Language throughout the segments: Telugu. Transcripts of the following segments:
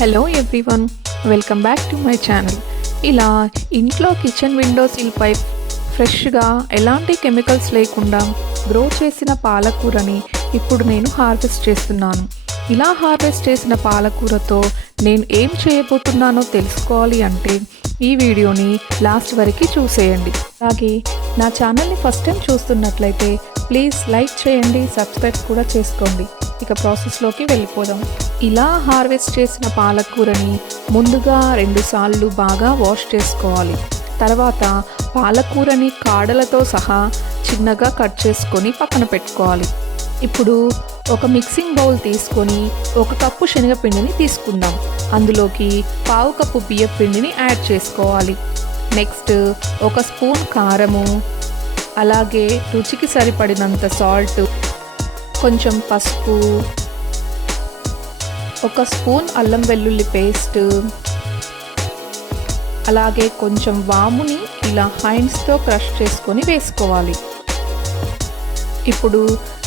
Hello everyone, welcome back to my channel. ఇలా ఇంట్లో కిచెన్ విండో సిల్పై ఫ్రెష్గా ఎలాంటి కెమికల్స్ లేకుండా గ్రో చేసిన పాలకూరని ఇప్పుడు నేను హార్వెస్ట్ చేస్తున్నాను. ఇలా హార్వెస్ట్ చేసిన పాలకూరతో నేను ఏం చేయబోతున్నానో తెలుసుకోవాలి అంటే ఈ వీడియోని లాస్ట్ వరకు చూసేయండి. అలాగే నా ఛానల్ని ఫస్ట్ టైం చూస్తున్నట్లయితే ప్లీజ్ లైక్ చేయండి, సబ్స్క్రైబ్ కూడా చేసుకోండి. ఇక ప్రాసెస్లోకి వెళ్ళిపోదాం. ఇలా హార్వెస్ట్ చేసిన పాలకూరని ముందుగా 2 సార్లు బాగా వాష్ చేసుకోవాలి. తర్వాత పాలకూరని కాడలతో సహా చిన్నగా కట్ చేసుకొని పక్కన పెట్టుకోవాలి. ఇప్పుడు ఒక మిక్సింగ్ బౌల్ తీసుకొని 1 కప్పు శనగపిండిని తీసుకుందాం. అందులోకి 1/2 కప్పు బియ్యం పిండిని యాడ్ చేసుకోవాలి. నెక్స్ట్ 1 స్పూన్ కారము, అలాగే రుచికి సరిపడినంత సాల్ట్, కొంచెం పసుపు, 1 స్పూన్ అల్లం వెల్లుల్లి పేస్ట్, అలాగే కొంచెం వాముని ఇలా హ్యాండ్స్తో క్రష్ చేసుకొని వేసుకోవాలి. ఇప్పుడు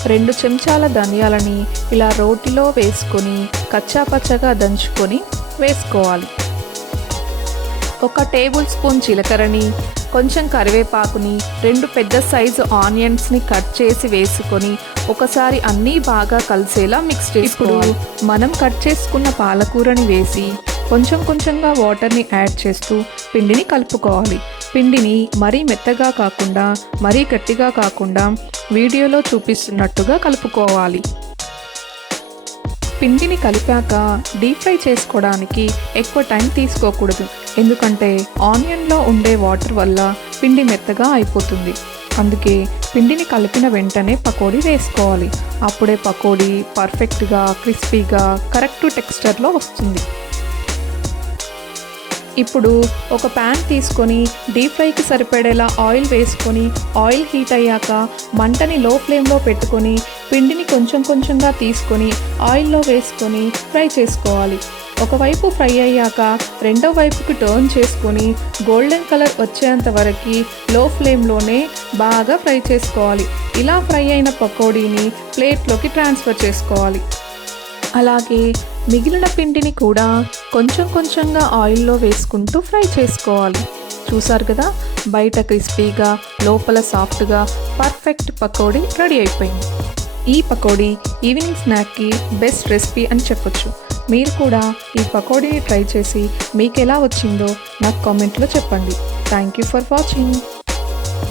2 చెంచాల ధనియాలని ఇలా రోటిలో వేసుకొని కచ్చాపచ్చగా దంచుకొని వేసుకోవాలి. 1 టేబుల్ స్పూన్ జీలకర్రని, కొంచెం కరివేపాకుని, 2 పెద్ద సైజు ఆనియన్స్ని కట్ చేసి వేసుకొని ఒకసారి అన్నీ బాగా కలిసేలా మిక్స్ చేసుకోవాలి. ఇప్పుడు మనం కట్ చేసుకున్న పాలకూరని వేసి కొంచెం కొంచెంగా వాటర్ని యాడ్ చేస్తూ పిండిని కలుపుకోవాలి. పిండిని మరీ మెత్తగా కాకుండా మరీ గట్టిగా కాకుండా వీడియోలో చూపిస్తున్నట్టుగా కలుపుకోవాలి. పిండిని కలిపాక డీప్ ఫ్రై చేసుకోవడానికి ఎక్కువ టైం తీసుకోకూడదు, ఎందుకంటే ఆనియన్లో ఉండే వాటర్ వల్ల పిండి మెత్తగా అయిపోతుంది. అందుకే పిండిని కలిపిన వెంటనే పకోడీ వేసుకోవాలి. అప్పుడే పకోడీ పర్ఫెక్ట్గా క్రిస్పీగా కరెక్ట్ టెక్స్చర్లో వస్తుంది. ఇప్పుడు ఒక ప్యాన్ తీసుకొని డీప్ ఫ్రైకి సరిపడేలా ఆయిల్ వేసుకొని ఆయిల్ హీట్ అయ్యాక మంటని లో ఫ్లేమ్లో పెట్టుకొని పిండిని కొంచెం కొంచెంగా తీసుకొని ఆయిల్లో వేసుకొని ఫ్రై చేసుకోవాలి. ఒకవైపు ఫ్రై అయ్యాక రెండో వైపుకి టర్న్ చేసుకొని గోల్డెన్ కలర్ వచ్చేంత వరకు లో ఫ్లేమ్లోనే బాగా ఫ్రై చేసుకోవాలి. ఇలా ఫ్రై అయిన పకోడీని ప్లేట్లోకి ట్రాన్స్ఫర్ చేసుకోవాలి. అలాగే మిగిలిన పిండిని కూడా కొంచెం కొంచెంగా ఆయిల్లో వేసుకుంటూ ఫ్రై చేసుకోవాలి. చూసారు కదా, బయట క్రిస్పీగా లోపల సాఫ్ట్గా పర్ఫెక్ట్ పకోడీ రెడీ అయిపోయింది. ఈ పకోడీ ఈవినింగ్ స్నాక్కి బెస్ట్ రెసిపీ అని చెప్పొచ్చు. మీరు కూడా ఈ పకోడీని ట్రై చేసి మీకు ఎలా వచ్చిందో నాకు కామెంట్లో చెప్పండి. Thank you for watching.